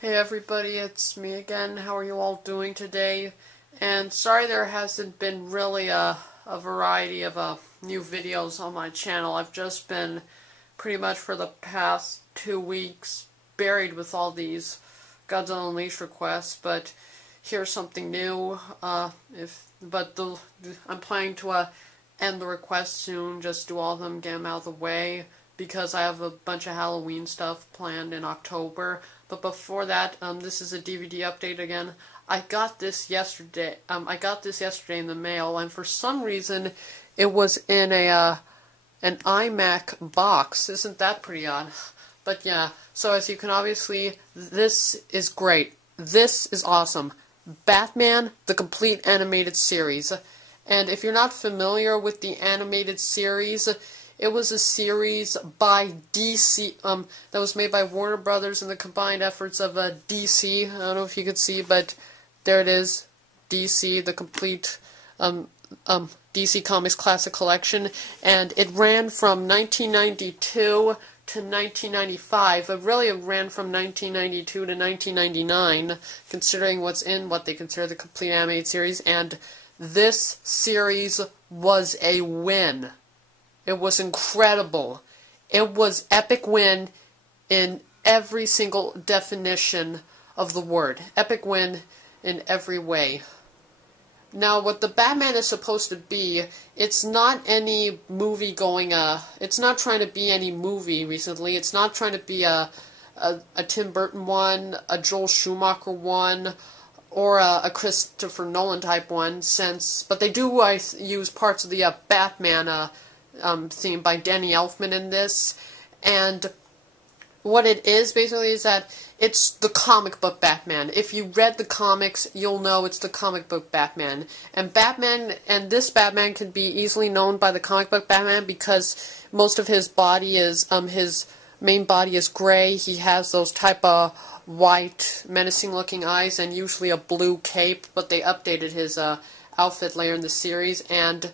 Hey everybody, it's me again. How are you all doing today? And sorry there hasn't been really a variety of new videos on my channel. I've just been pretty much for the past 2 weeks buried with all these Godzilla Unleashed requests, but here's something new. I'm planning to end the requests soon, just do all of them, get them out of the way, because I have a bunch of Halloween stuff planned in October. But before that, this is a DVD update again. I got this yesterday. In the mail, and for some reason, it was in an iMac box. Isn't that pretty odd? But yeah. So as you can obviously, this is great. This is awesome. Batman: The Complete Animated Series. And if you're not familiar with the animated series, it was a series by DC, that was made by Warner Brothers and the combined efforts of DC. I don't know if you could see, but there it is. DC, the complete DC Comics Classic Collection. And it ran from 1992 to 1995. It really ran from 1992 to 1999, considering what's in what they consider the complete animated series. And this series was a win. It was incredible. It was epic win in every single definition of the word. Epic win in every way. Now, what the Batman is supposed to be, it's not any movie going, it's not trying to be any movie recently. It's not trying to be a Tim Burton one, a Joel Schumacher one, or a Christopher Nolan type one, but they do use parts of the Batman theme by Danny Elfman in this. And what it is basically is that it's the comic book Batman. If you read the comics, you'll know it's the comic book Batman. And this Batman can be easily known by the comic book Batman because most of his body is his main body is gray. He has those type of white, menacing looking eyes and usually a blue cape, but they updated his outfit later in the series. And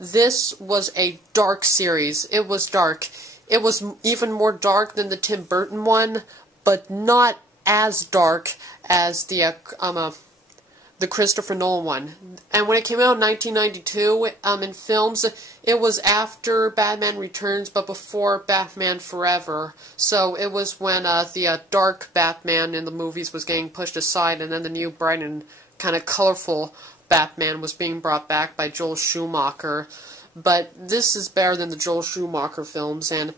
this was a dark series. It was dark. It was even more dark than the Tim Burton one, but not as dark as the Christopher Nolan one. And when it came out in 1992 in films, it was after Batman Returns, but before Batman Forever. So it was when the dark Batman in the movies was getting pushed aside, and then the new, bright and kind of colorful Batman was being brought back by Joel Schumacher. But this is better than the Joel Schumacher films, and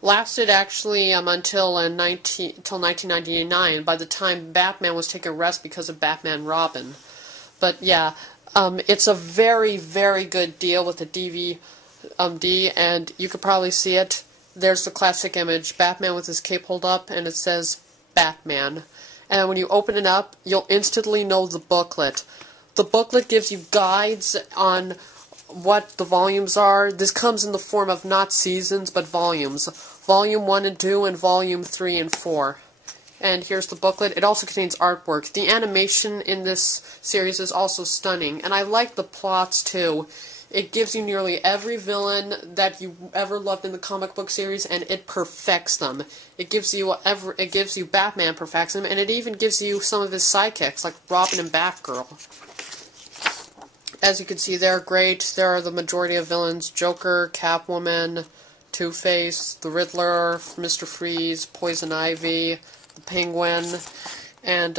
lasted actually until 1999, by the time Batman was taking a rest because of Batman Robin. But yeah, it's a very, very good deal with the DVD, and you could probably see it. There's the classic image, Batman with his cape pulled up, and it says Batman. And when you open it up, you'll instantly know the booklet. The booklet gives you guides on what the volumes are. This comes in the form of not seasons, but volumes. Volume 1 and 2 and Volume 3 and 4. And here's the booklet. It also contains artwork. The animation in this series is also stunning, and I like the plots too. It gives you nearly every villain that you ever loved in the comic book series, and it perfects them. It gives you Batman perfects them, and it even gives you some of his sidekicks, like Robin and Batgirl. As you can see, they're great. There are the majority of villains: Joker, Catwoman, Two-Face, the Riddler, Mr. Freeze, Poison Ivy, the Penguin, and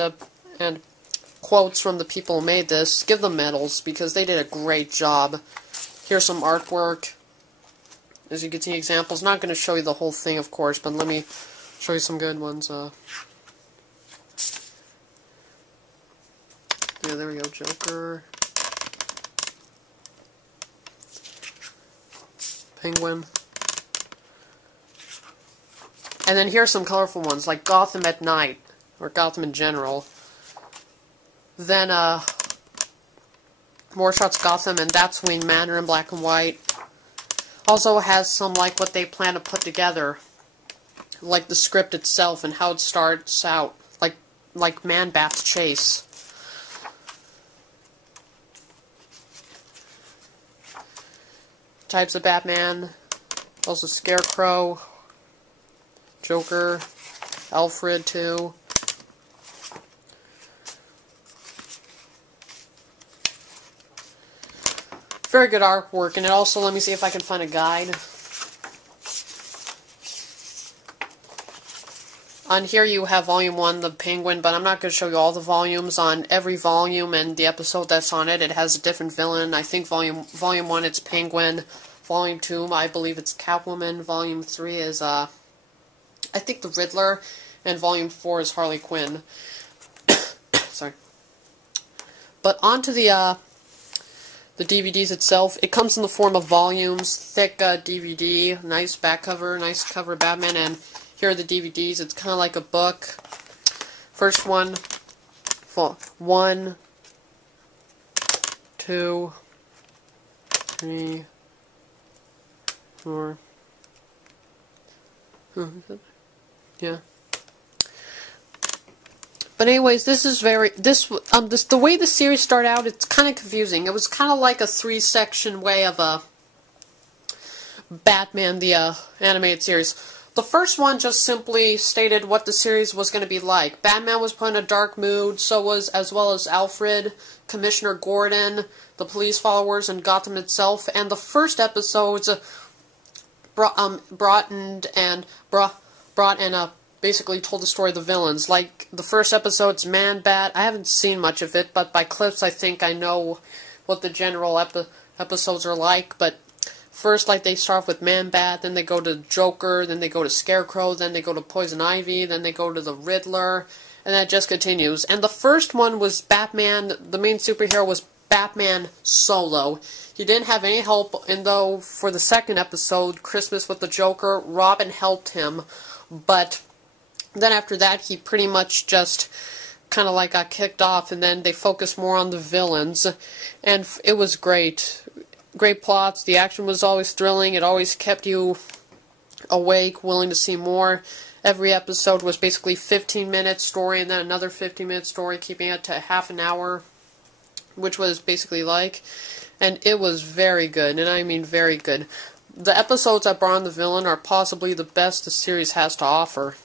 quotes from the people who made this. Give them medals, because they did a great job. Here's some artwork. As you can see, examples. Not going to show you the whole thing, of course, but let me show you some good ones. Yeah, there we go. Joker. Penguin. And then here's some colorful ones, like Gotham at Night, or Gotham in general. Then, more shots Gotham, and that's Wayne Manor in black and white. Also has some, like, what they plan to put together, like the script itself and how it starts out, like Man-Bat's chase. Types of Batman, also Scarecrow, Joker, Alfred too. very good artwork, and it also, let me see if I can find a guide. On here you have Volume 1, the Penguin, but I'm not going to show you all the volumes. On every volume and the episode that's on it, it has a different villain. I think Volume 1 it's Penguin. Volume 2, I believe it's Catwoman. Volume 3 is, I think the Riddler. And Volume 4 is Harley Quinn. Sorry. But onto the DVDs itself. It comes in the form of volumes, thick DVD, nice back cover, nice cover Batman, and here are the DVDs. It's kind of like a book. First one, 1, 2, 3, 4. Yeah. But anyways, this is the way the series started out, it's kind of confusing. It was kind of like a 3-section way of Batman, the animated series. The first one just simply stated what the series was going to be like. Batman was put in a dark mood, as well as Alfred, Commissioner Gordon, the police followers, and Gotham itself. And the first episodes brought and basically told the story of the villains. Like the first episode's Man-Bat. I haven't seen much of it, but by clips I think I know what the general episodes are like. But first, like, they start off with Man-Bat, then they go to Joker, then they go to Scarecrow, then they go to Poison Ivy, then they go to the Riddler, and that just continues. And the first one was Batman. The main superhero was Batman solo. He didn't have any help, and though for the second episode, Christmas with the Joker, Robin helped him, but then after that, he pretty much just kind of like got kicked off, and then they focused more on the villains, and it was great. Great plots, the action was always thrilling, it always kept you awake, willing to see more. Every episode was basically 15-minute story, and then another 15-minute story, keeping it to half an hour, which was basically like, and it was very good, and I mean very good. The episodes that brought on the villain are possibly the best the series has to offer.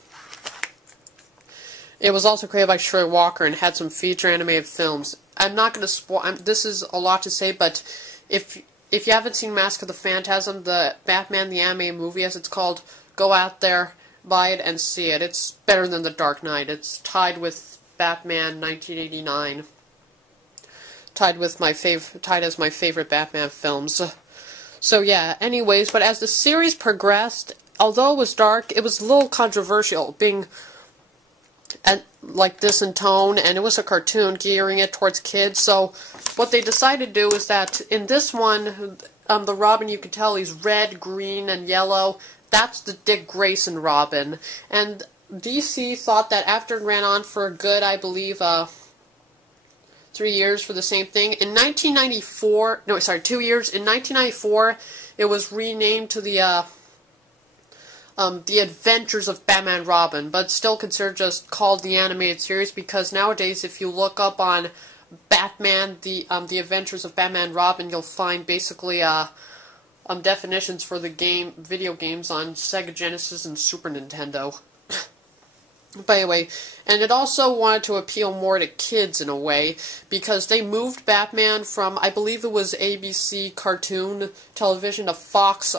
It was also created by Troy Walker and had some feature animated films. I'm not going to spoil. This is a lot to say, but if you haven't seen Mask of the Phantasm, the Batman the Anime movie, as it's called, go out there, buy it, and see it. It's better than The Dark Knight. It's tied with Batman 1989. Tied as my favorite Batman films. So yeah. Anyways, but as the series progressed, although it was dark, it was a little controversial, being like this in tone, and it was a cartoon gearing it towards kids. So what they decided to do is that in this one, the Robin, you can tell he's red, green, and yellow. That's the Dick Grayson Robin. And DC thought that after it ran on for a good, I believe, 3 years for the same thing. In 1994, no, sorry, 2 years. In 1994, it was renamed to the Adventures of Batman Robin, but still considered just called the animated series, because nowadays if you look up on Batman, the Adventures of Batman Robin, you'll find basically definitions for the video games on Sega Genesis and Super Nintendo. But anyway, and it also wanted to appeal more to kids in a way, because they moved Batman from, I believe it was ABC cartoon television, to Fox,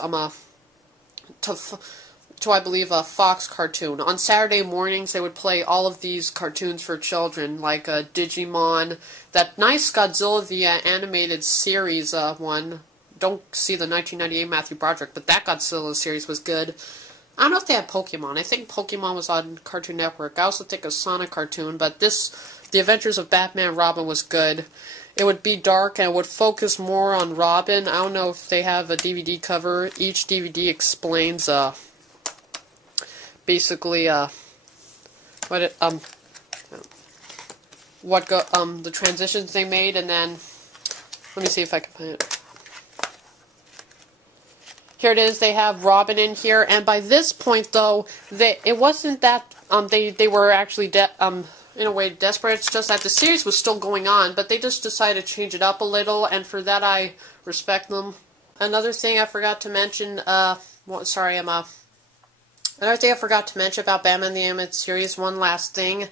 to I believe a Fox cartoon. On Saturday mornings they would play all of these cartoons for children, like Digimon, that nice Godzilla the animated series one. Don't see the 1998 Matthew Broderick, but that Godzilla series was good. I don't know if they had Pokemon. I think Pokemon was on Cartoon Network. I also think a Sonic cartoon, but The Adventures of Batman Robin was good. It would be dark and it would focus more on Robin. I don't know if they have a DVD cover. Each DVD explains basically the transitions they made, and then let me see if I can find it. Here it is. They have Robin in here, and by this point, though, it wasn't that they were actually in a way desperate. It's just that the series was still going on, but they just decided to change it up a little, and for that I respect them. Another thing I forgot to mention. Another thing I forgot to mention about Batman the Animated Series. One last thing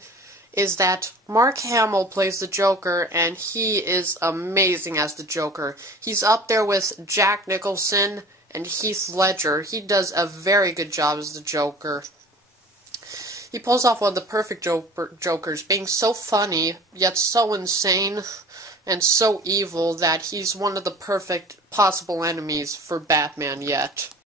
is that Mark Hamill plays the Joker, and he is amazing as the Joker. He's up there with Jack Nicholson and Heath Ledger. He does a very good job as the Joker. He pulls off one of the perfect Jokers, being so funny, yet so insane and so evil that he's one of the perfect possible enemies for Batman yet.